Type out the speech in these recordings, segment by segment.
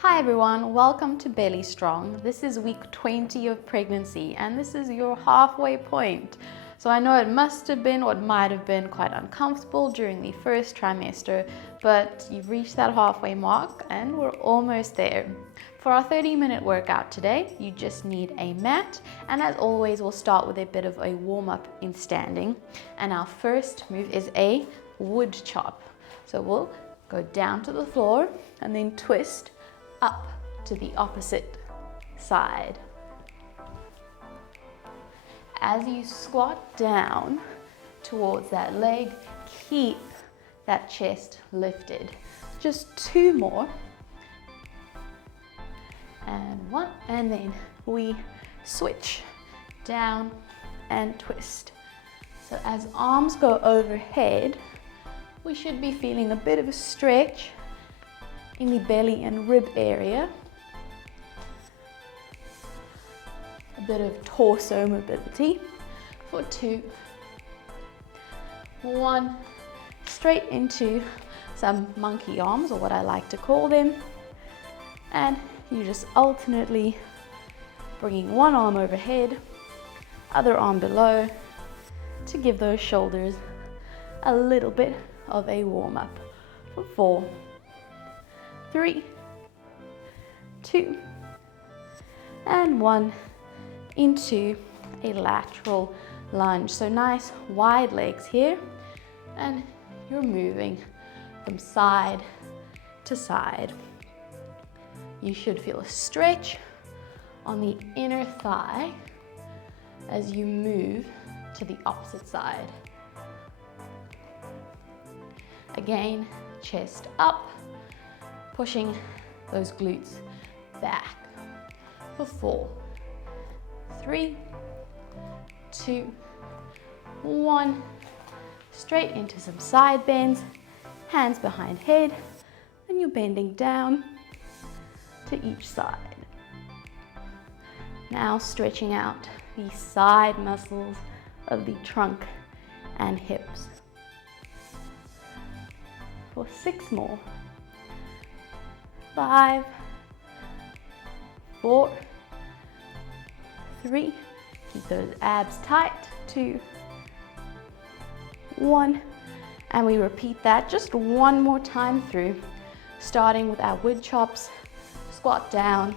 Hi everyone, welcome to Belly Strong. This is week 20 of pregnancy and this is your halfway point. So I know it must have been or it might have been quite uncomfortable during the first trimester, but you've reached that halfway mark and we're almost there. For our 30-minute workout today, you just need a mat, and as always we'll start with a bit of a warm-up in standing. And our first move is a wood chop. So we'll go down to the floor and then twist up to the opposite side. As you squat down towards that leg, keep that chest lifted. Just 2 more. And 1, and then we switch down and twist. So as arms go overhead, we should be feeling a bit of a stretch in the belly and rib area. A bit of torso mobility for 2. 1, straight into some monkey arms, or what I like to call them. And you just alternately bringing one arm overhead, other arm below, to give those shoulders a little bit of a warm-up for 4, 3, 2, and 1 into a lateral lunge. So nice wide legs here, and you're moving from side to side. You should feel a stretch on the inner thigh as you move to the opposite side. Again, chest up, pushing those glutes back for 4, 3, 2, 1. Straight into some side bends, hands behind head, and you're bending down to each side. Now stretching out the side muscles of the trunk and hips for 6 more. 5, 4, 3, keep those abs tight, 2, 1, and we repeat that just 1 more time through, starting with our wood chops. Squat down,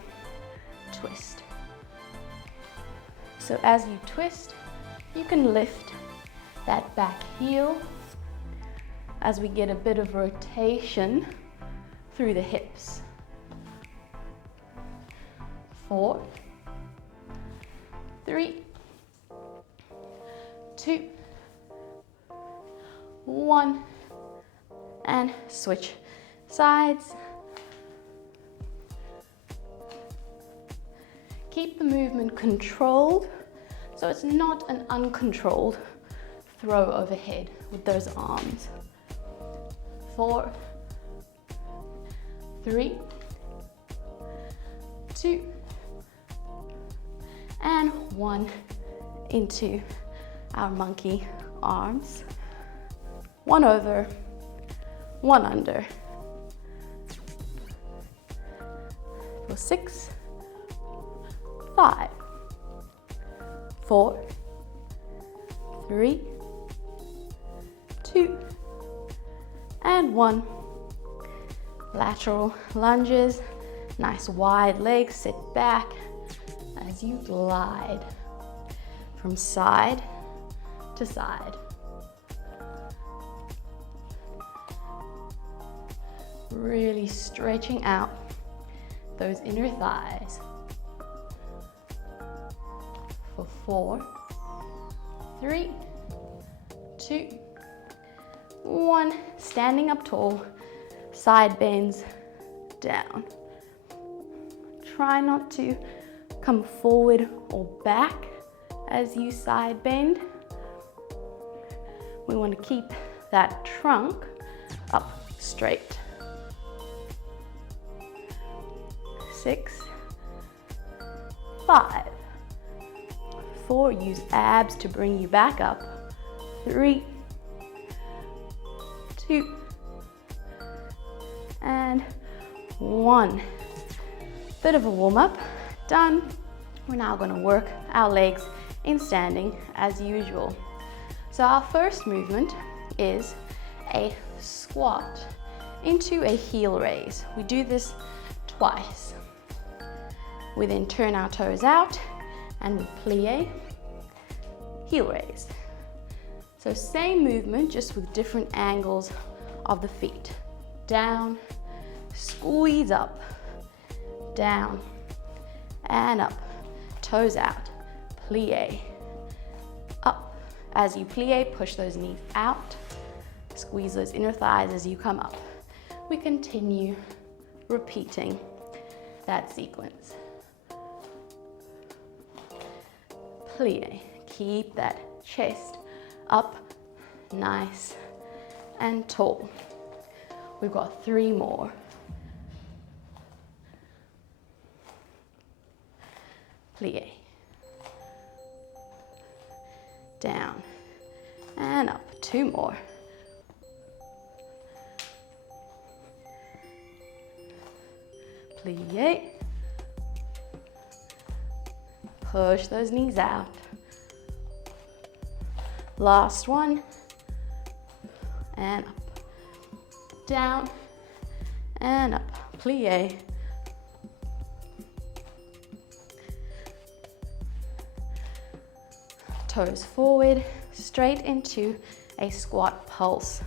twist. So as you twist, you can lift that back heel as we get a bit of rotation through the hips. 4, 3, 2, 1, and switch sides. Keep the movement controlled, so it's not an uncontrolled throw overhead with those arms. 4, 3, 2, and 1 into our monkey arms. 1 over, 1 under. For 6, 5, 4, 3, 2, and 1. Lateral lunges, nice wide legs, sit back as you glide from side to side. Really stretching out those inner thighs. For 4, 3, 2, 1. Standing up tall, side bends down. Try not to come forward or back as you side bend. We want to keep that trunk up straight. 6, 5, 4, use abs to bring you back up. 3, 2, and 1. Bit of a warm-up, done. We're now going to work our legs in standing as usual. So our first movement is a squat into a heel raise. We do this twice. We then turn our toes out and we plie, heel raise. So same movement, just with different angles of the feet. Down, squeeze up, down and up, toes out, plie, up. As you plie, push those knees out, squeeze those inner thighs as you come up. We continue repeating that sequence. Plie, keep that chest up, nice and tall. We've got 3 more. Plie, down and up, 2 more. Plie, push those knees out. Last one, and up, down, and up, plie. Toes forward, straight into a squat pulse.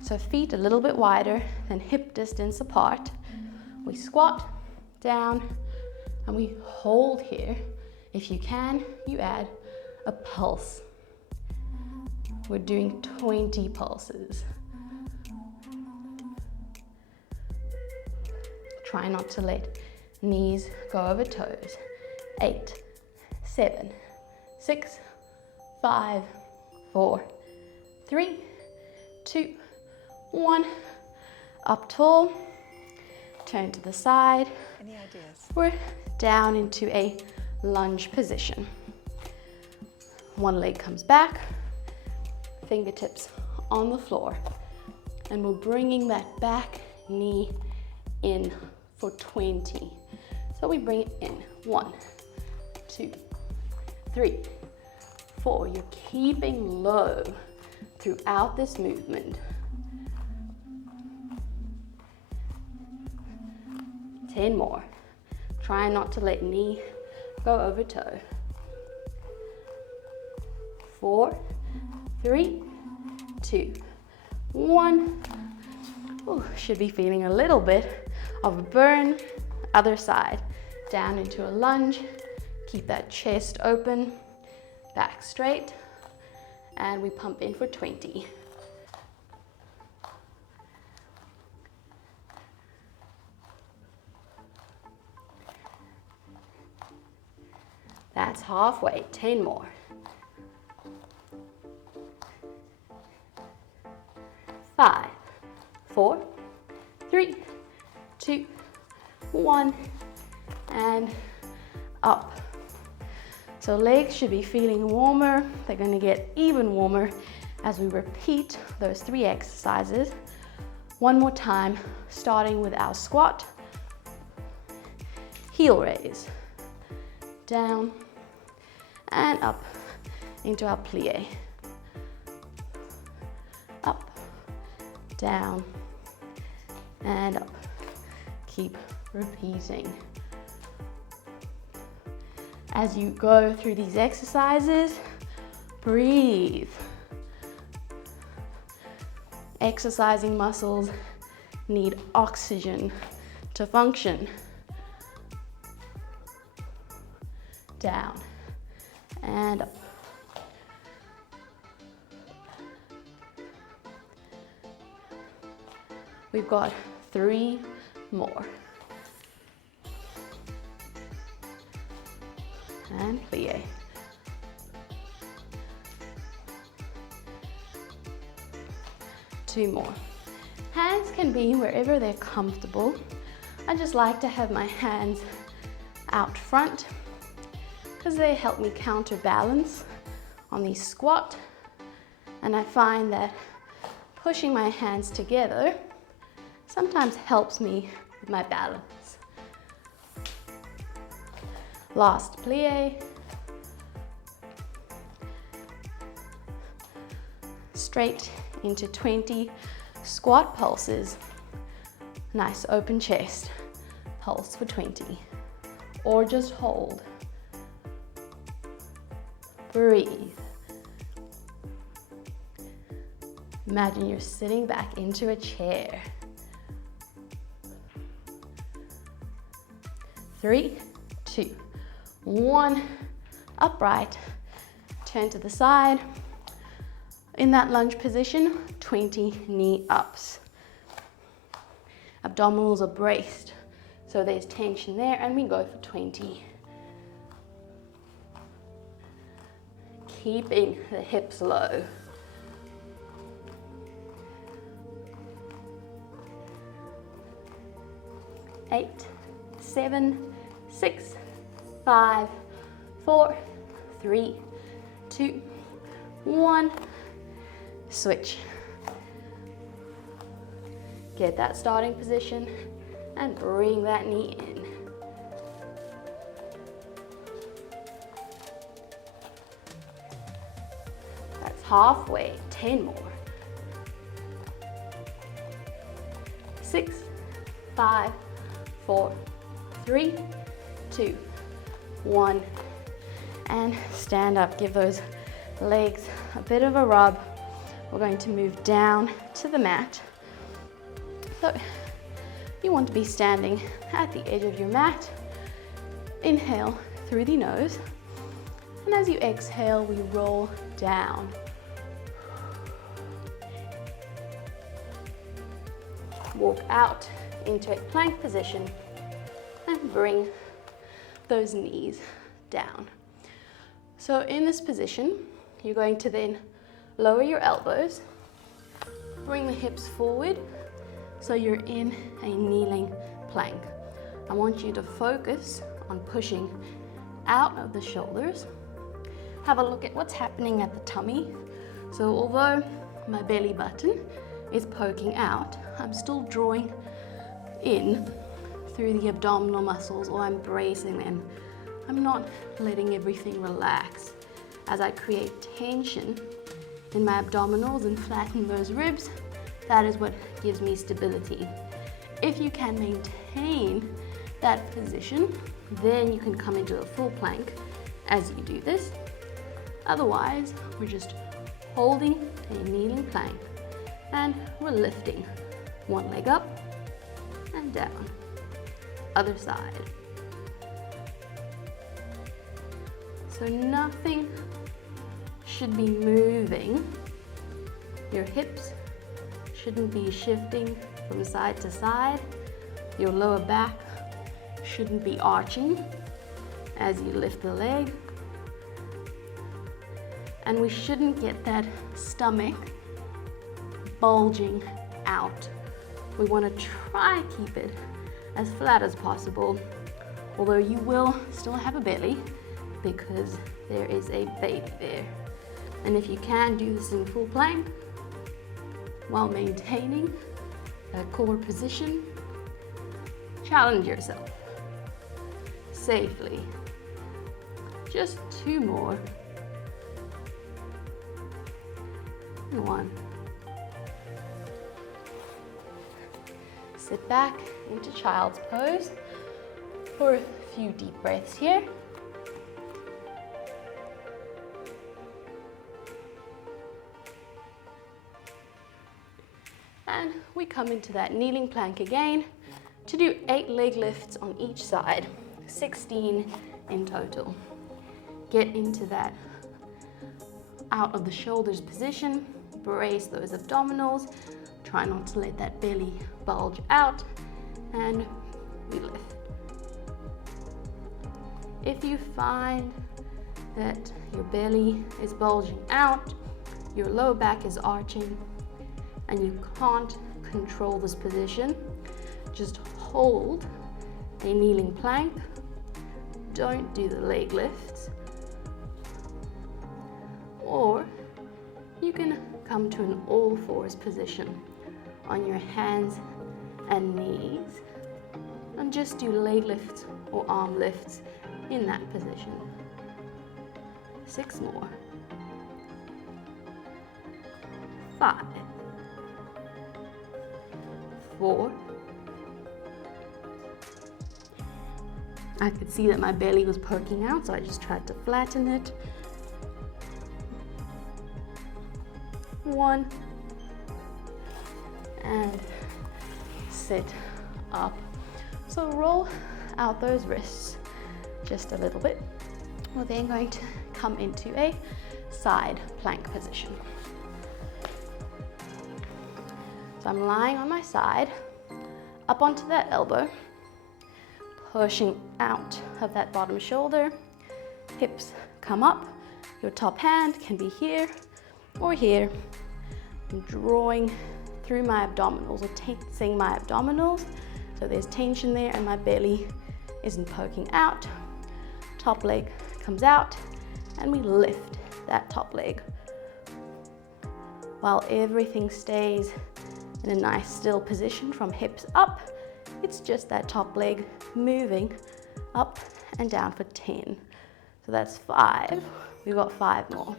So feet a little bit wider than hip distance apart. We squat, down, and we hold here. If you can, you add a pulse. We're doing 20 pulses. Try not to let knees go over toes. 8, 7, 6, 5, 4, 3, 2, 1. Up tall, turn to the side. Any ideas? We're down into a lunge position. One leg comes back, fingertips on the floor, and we're bringing that back knee in for 20. So we bring it in. 1, 2, 3, 4. You're keeping low throughout this movement. 10 more. Try not to let knee go over toe. 4, 3, 2, 1. Ooh, should be feeling a little bit of a burn. Other side, down into a lunge. Keep that chest open, back straight, and we pump in for 20. That's halfway, 10 more. 5, 4, 3, 2, 1, and up. So legs should be feeling warmer. They're going to get even warmer as we repeat those 3 exercises. One more time, starting with our squat, heel raise, down and up into our plie, up, down and up. Keep repeating. As you go through these exercises, breathe. Exercising muscles need oxygen to function. Down and up. We've got 3 more. And plie. Two more. Hands can be wherever they're comfortable. I just like to have my hands out front because they help me counterbalance on the squat, and I find that pushing my hands together sometimes helps me with my balance. Last plie. Straight into 20 squat pulses. Nice open chest. Pulse for 20. Or just hold. Breathe. Imagine you're sitting back into a chair. 3, 2, 1. Upright. Turn to the side. In that lunge position, 20 knee ups. Abdominals are braced, so there's tension there, and we go for 20. Keeping the hips low. 8, 7, 6, 5, 4, 3, 2, 1. Switch. Get that starting position and bring that knee in. That's halfway. 10 more. 6, 5, 4, 3, 2, 1. And stand up. Give those legs a bit of a rub. We're going to move down to the mat. So you want to be standing at the edge of your mat. Inhale through the nose. And as you exhale, we roll down. Walk out into a plank position and bring those knees down. So in this position, you're going to then lower your elbows, bring the hips forward so you're in a kneeling plank. I want you to focus on pushing out of the shoulders. Have a look at what's happening at the tummy. So although my belly button is poking out, I'm still drawing in through the abdominal muscles, or I'm bracing them. I'm not letting everything relax. As I create tension in my abdominals and flatten those ribs, that is what gives me stability. If you can maintain that position, then you can come into a full plank as you do this. Otherwise, we're just holding a kneeling plank and we're lifting one leg up and down. Other side. So nothing should be moving. Your hips shouldn't be shifting from side to side. Your lower back shouldn't be arching as you lift the leg. And we shouldn't get that stomach bulging out. We want to try keep it as flat as possible, although you will still have a belly because there is a baby there. And if you can do this in full plank while maintaining a core position, challenge yourself safely. Just 2 more. And 1. Sit back into child's pose for a few deep breaths here. And we come into that kneeling plank again to do 8 leg lifts on each side, 16 in total. Get into that out of the shoulders position, brace those abdominals, try not to let that belly bulge out, and we lift. If you find that your belly is bulging out, your lower back is arching, and you can't control this position, just hold a kneeling plank. Don't do the leg lifts. Or you can come to an all fours position on your hands and knees and just do leg lifts or arm lifts in that position. 6 more. 5, 4. I could see that my belly was poking out, so I just tried to flatten it. 1, and sit up. So roll out those wrists just a little bit. We're then going to come into a side plank position. So I'm lying on my side, up onto that elbow, pushing out of that bottom shoulder, hips come up, your top hand can be here or here. I'm drawing through my abdominals or tensing my abdominals, so there's tension there and my belly isn't poking out. Top leg comes out and we lift that top leg while everything stays in a nice still position from hips up. It's just that top leg moving up and down for 10. So that's 5. We've got 5 more.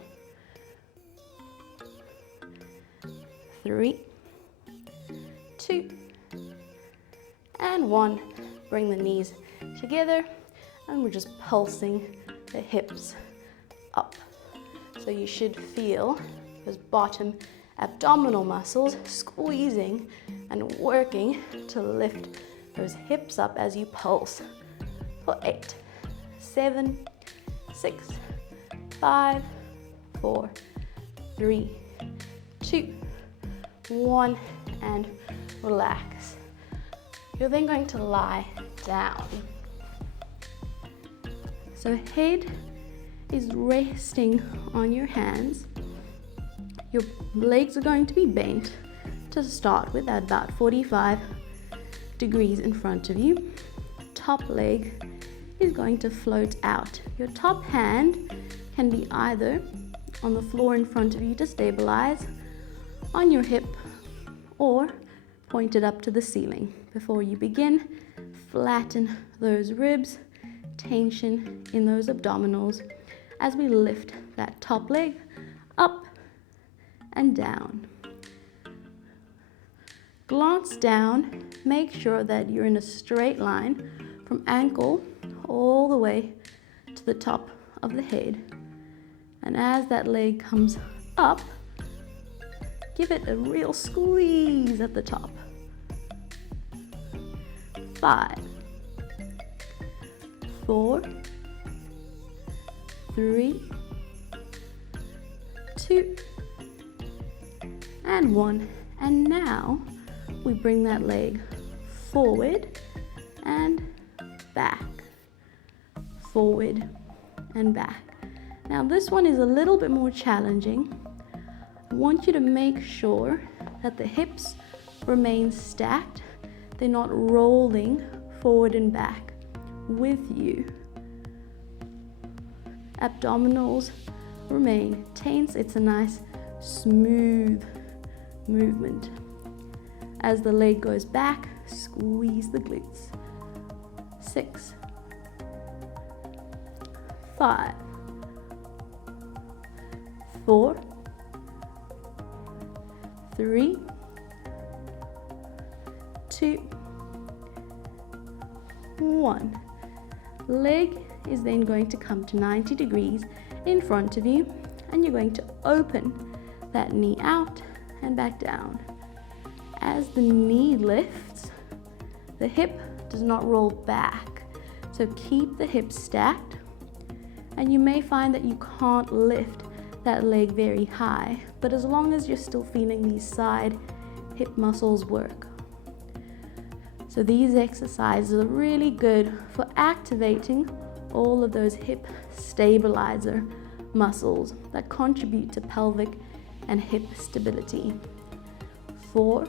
3, 2, and 1. Bring the knees together and we're just pulsing the hips up. So you should feel those bottom abdominal muscles squeezing and working to lift those hips up as you pulse for 8, 7, 6, 5, 4, 3, 2, 1, and relax. You're then going to lie down. So head is resting on your hands. Your legs are going to be bent to start with at about 45 degrees in front of you. Top leg is going to float out. Your top hand can be either on the floor in front of you to stabilize, on your hip, or pointed up to the ceiling. Before you begin, flatten those ribs, tension in those abdominals as we lift that top leg up and down. Glance down, make sure that you're in a straight line from ankle all the way to the top of the head. And as that leg comes up, give it a real squeeze at the top. 5, 4, 3, 2, and 1. And now we bring that leg forward and back, forward and back. Now this one is a little bit more challenging. I want you to make sure that the hips remain stacked. They're not rolling forward and back with you. Abdominals remain tense. It's a nice smooth movement. As the leg goes back, squeeze the glutes. 6, 5, 4, 3, 2, 1. Leg is then going to come to 90 degrees in front of you, and you're going to open that knee out and back down. As the knee lifts, the hip does not roll back. So keep the hips stacked, and you may find that you can't lift that leg very high, but as long as you're still feeling these side hip muscles work. So these exercises are really good for activating all of those hip stabilizer muscles that contribute to pelvic and hip stability. 4,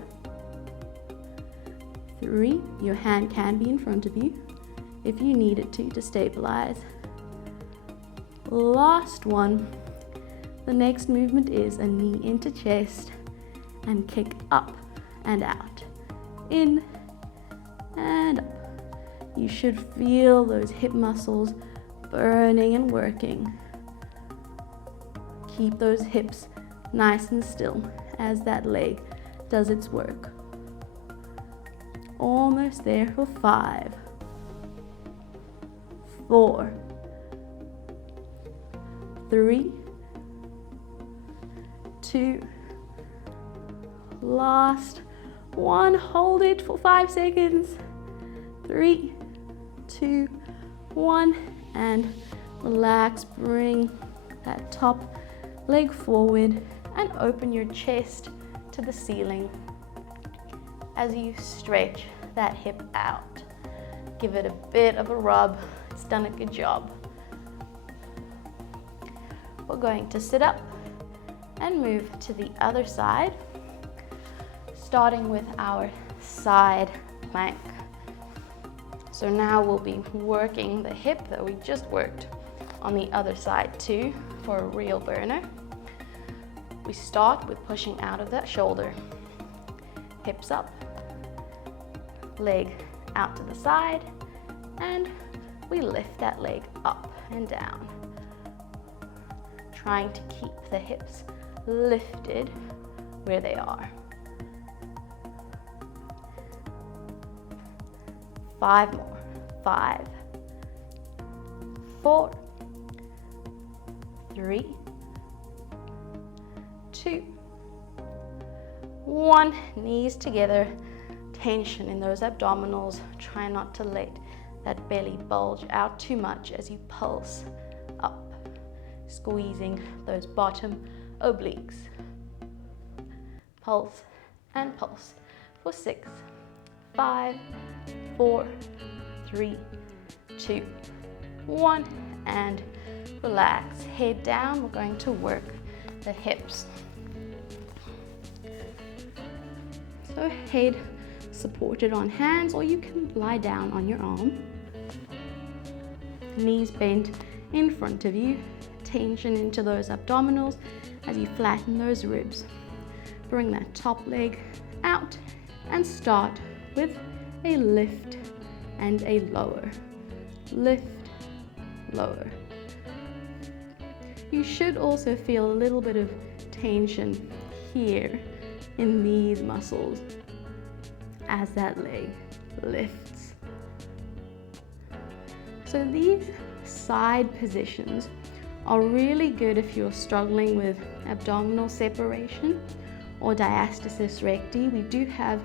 3, your hand can be in front of you if you need it to stabilize. Last one. The next movement is a knee into chest and kick up and out, in and up. You should feel those hip muscles burning and working. Keep those hips nice and still as that leg does its work. Almost there for 5, 4, 3, 2, last one. Hold it for 5 seconds. 3, 2, 1, and relax. Bring that top leg forward and open your chest to the ceiling as you stretch that hip out. Give it a bit of a rub. It's done a good job. We're going to sit up and move to the other side, starting with our side plank. So now we'll be working the hip that we just worked on the other side too for a real burner. We start with pushing out of that shoulder, hips up, leg out to the side, and we lift that leg up and down, trying to keep the hips lifted where they are. 5 more. 5, 4, 3, 2, 1. Knees together. Tension in those abdominals. Try not to let that belly bulge out too much as you pulse up, squeezing those bottom obliques. Pulse and pulse for 6, 5, 4, 3, 2, 1, and relax. Head down. We're going to work the hips. So head supported on hands, or you can lie down on your arm. Knees bent in front of you. Tension into those abdominals as you flatten those ribs. Bring that top leg out and start with a lift and a lower. Lift, lower. You should also feel a little bit of tension here in these muscles as that leg lifts. So these side positions are really good if you're struggling with abdominal separation or diastasis recti. We do have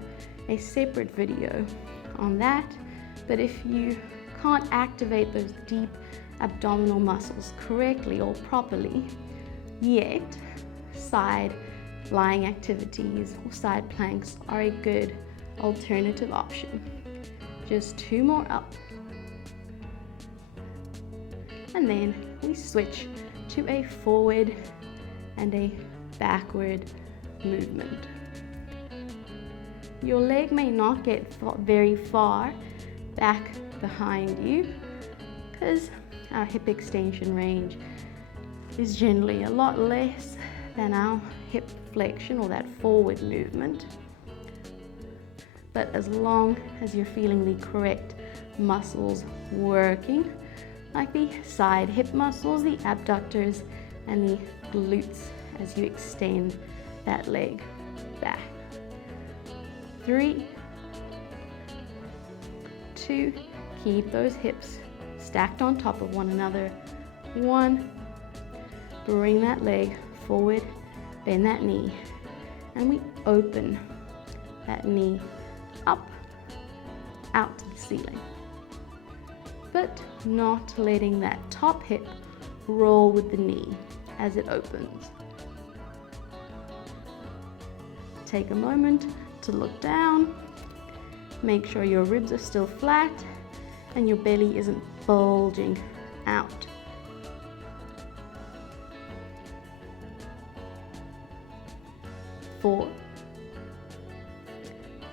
a separate video on that, but if you can't activate those deep abdominal muscles correctly or properly yet, side lying activities or side planks are a good alternative option. Just 2 more up, and then we switch to a forward and a backward movement. Your leg may not get very far back behind you because our hip extension range is generally a lot less than our hip flexion or that forward movement. But as long as you're feeling the correct muscles working, like the side hip muscles, the abductors, and the glutes as you extend that leg back. 3, 2, keep those hips stacked on top of one another. 1, bring that leg forward, bend that knee, and we open that knee up, out to the ceiling, but not letting that top hip roll with the knee as it opens. Take a moment to look down, make sure your ribs are still flat and your belly isn't bulging out. Four,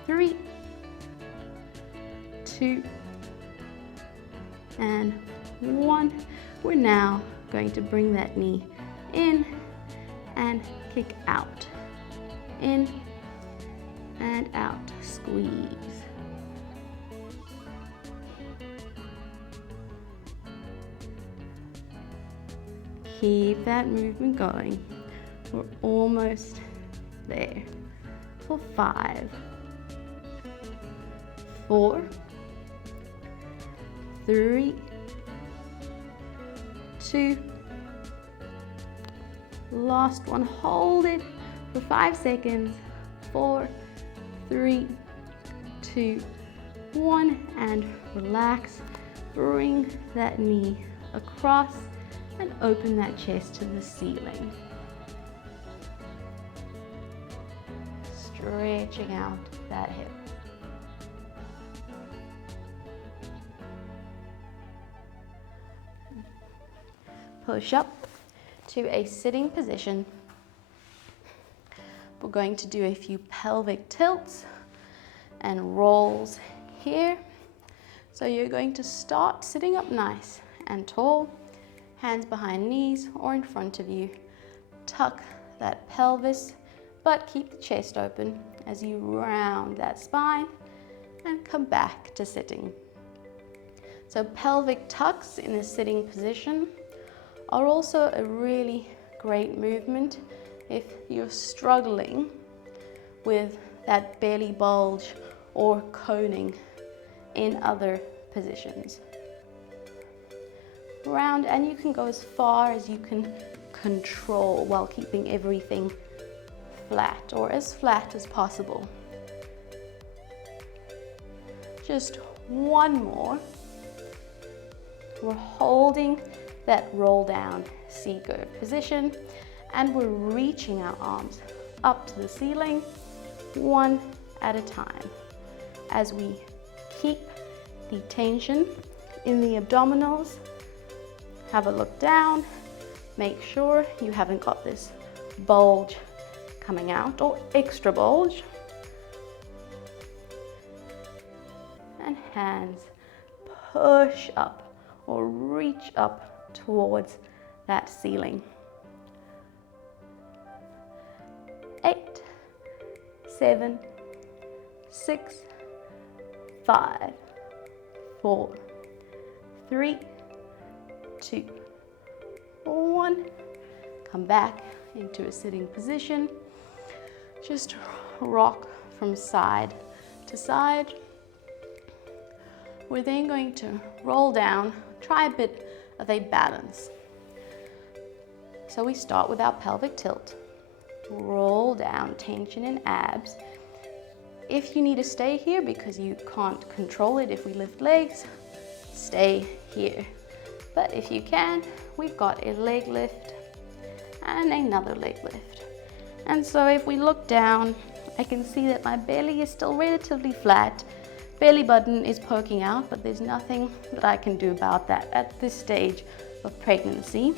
3, 2, and 1. We're now going to bring that knee in and kick out. In and out, squeeze. Keep that movement going. We're almost there. For 5, 4, 3, 2, last one. Hold it for 5 seconds. 4, 3, 2, 1, and relax. Bring that knee across and open that chest to the ceiling. Stretching out that hip. Push up to a sitting position. We're going to do a few pelvic tilts and rolls here. So you're going to start sitting up nice and tall, hands behind knees or in front of you. Tuck that pelvis, but keep the chest open as you round that spine and come back to sitting. So pelvic tucks in a sitting position are also a really great movement if you're struggling with that belly bulge or coning in other positions. Round, and you can go as far as you can control while keeping everything flat or as flat as possible. Just one more. We're holding that roll down C-curve position and we're reaching our arms up to the ceiling one at a time as we keep the tension in the abdominals. Have a look down, make sure you haven't got this bulge coming out or extra bulge. And hands push up or reach up towards that ceiling. 8, 7, 6, 5, 4, 3, 2, 1. Come back into a sitting position. Just rock from side to side. We're then going to roll down, try a bit of a balance. So we start with our pelvic tilt. Roll down, tension in abs. If you need to stay here because you can't control it if we lift legs, stay here. But if you can, we've got a leg lift and another leg lift. And so if we look down, I can see that my belly is still relatively flat. Belly button is poking out, but there's nothing that I can do about that at this stage of pregnancy.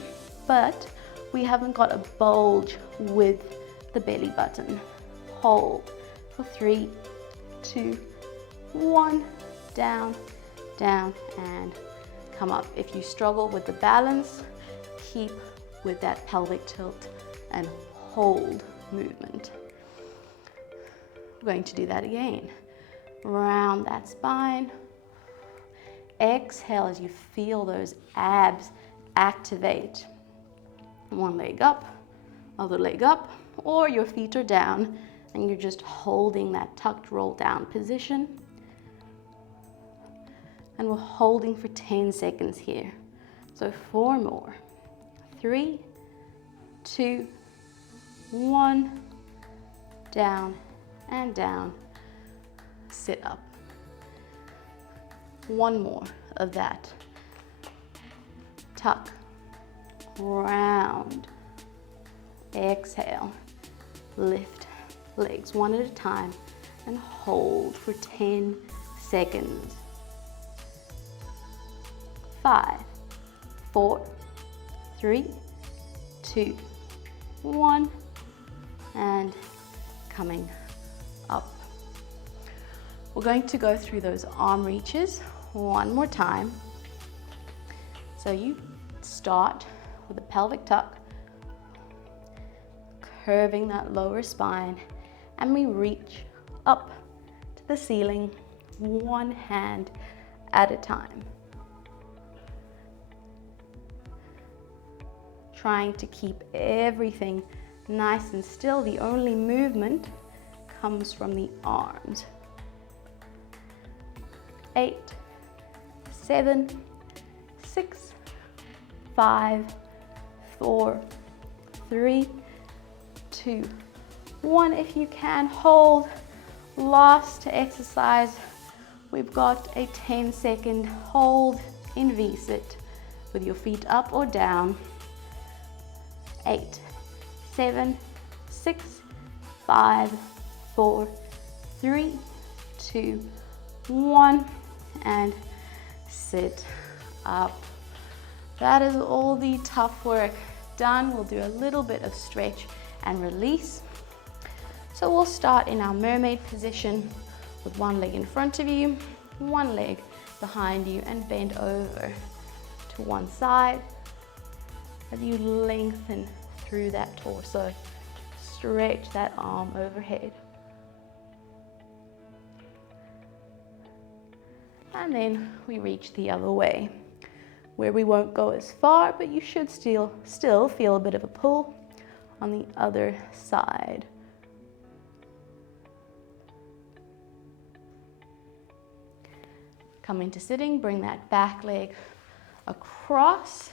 But we haven't got a bulge with the belly button. Hold for 3, 2, 1, down, down, and come up. If you struggle with the balance, keep with that pelvic tilt and hold movement. We're going to do that again. Round that spine. Exhale as you feel those abs activate. One leg up, other leg up, or your feet are down and you're just holding that tucked roll down position. And we're holding for 10 seconds here. So 4 more. 3, 2, 1, down and down. Sit up. One more of that. Tuck, round, exhale, lift legs one at a time and hold for 10 seconds. 5, 4, 3, 2, 1, and coming up. We're going to go through those arm reaches one more time. So you start with a pelvic tuck, curving that lower spine, and we reach up to the ceiling, one hand at a time. trying to keep everything nice and still. The only movement comes from the arms. 8, 7, 6, 5, 4, 3, 2, 1. If you can, hold. Last exercise, we've got a 10-second hold in V-sit with your feet up or down. 8, 7, 6, 5, 4, 3, 2, 1, and sit up. That is all the tough work done. We'll do a little bit of stretch and release. So we'll start in our mermaid position with one leg in front of you, one leg behind you, and bend over to one side as you lengthen through that torso. Stretch that arm overhead. And then we reach the other way, where we won't go as far, but you should still feel a bit of a pull on the other side. Come into sitting, bring that back leg across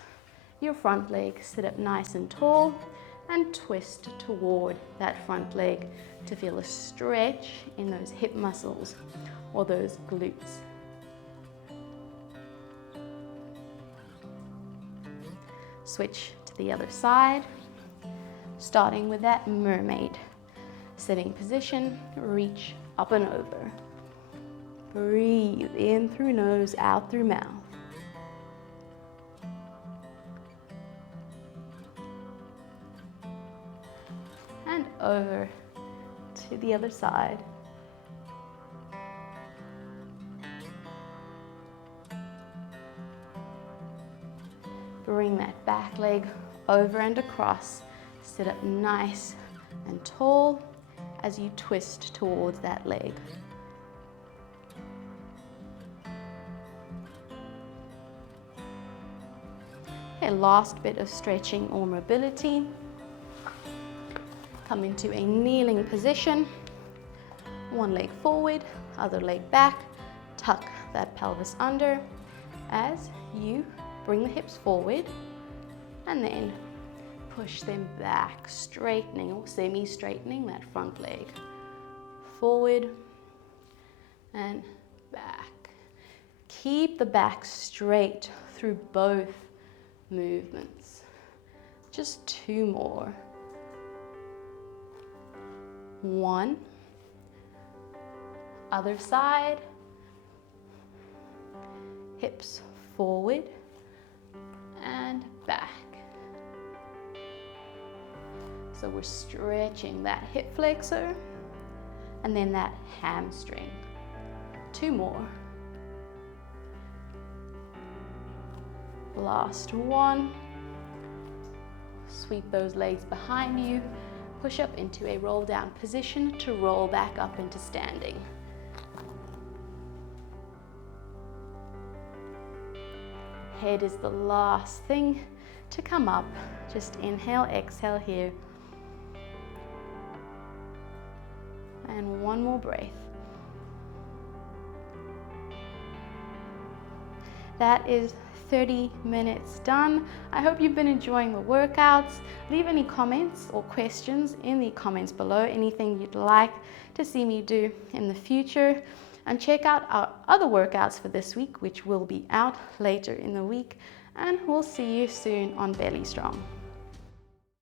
your front leg, sit up nice and tall, and twist toward that front leg to feel a stretch in those hip muscles or those glutes. Switch to the other side, starting with that mermaid. Sitting position, reach up and over. Breathe in through nose, out through mouth. And over to the other side. Bring that back leg over and across. Sit up nice and tall as you twist towards that leg. Okay, last bit of stretching or mobility. Come into a kneeling position. One leg forward, other leg back. Tuck that pelvis under as you bring the hips forward and then push them back, straightening or semi-straightening that front leg. Forward and back. Keep the back straight through both movements. Just 2 more. 1. Other side. Hips forward and back. So we're stretching that hip flexor and then that hamstring. 2 more. Last one. Sweep those legs behind you. Push up into a roll down position to roll back up into standing. Head is the last thing to come up. Just inhale, exhale here. And one more breath. That is 30 minutes done. I hope you've been enjoying the workouts. Leave any comments or questions in the comments below, anything you'd like to see me do in the future. And check out our other workouts for this week, which will be out later in the week. And we'll see you soon on Belly Strong.